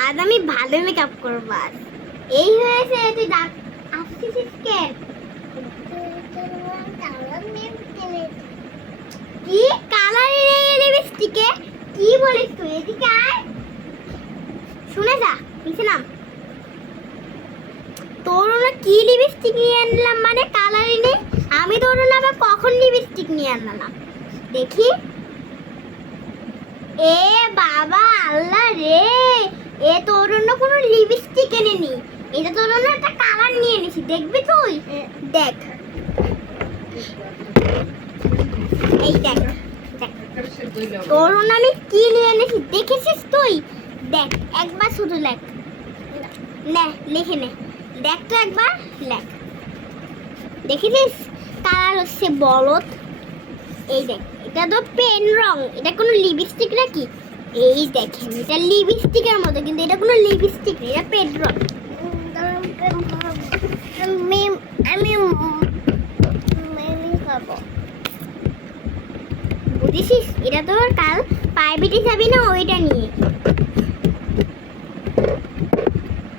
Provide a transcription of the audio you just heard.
আজ আমি ভালো মেকআপ করব। আজ এই হয়েছে, তুই আসছিস কেন? কি কালার লিপস্টিকে কি বলিস তুই? এদিকে আয়, শুনে যা, নিচে নাম। তোর না কি লিপস্টিক নিয়ে আনলাম, মানে কালারই নেই। আমি তোর না আবার কখন লিপস্টিক নিয়ে আনলাম দেখি। এ বাবা আল্লাহ রে, এ তোর জন্য কোনো লিপস্টিক এনেনি, এটা তোর জন্য একটা কালার নিয়ে এনেছি, দেখবি তুই? দেখ, এই দেখ দেখ, তোর জন্য আমি কি নিয়ে এনেছি দেখেছিস তুই? দেখ একবার শুধু লেখ, নে লিখে নে, দেখ তো একবার লেখ। দেখেছিস কালার হচ্ছে বলদ। এই দেখ, এটা তো পেন রং, এটা কোনো লিপস্টিক নাকি? এই দেখেন, এটা লিপস্টিকের মতো, কিন্তু এটা কোনো লিপস্টিক নেই, এটা পেন রং। আমি খাবো, বুঝেছিস? এটা তোর কাল প্রাইভেটে যাবি না, ওইটা নিয়ে।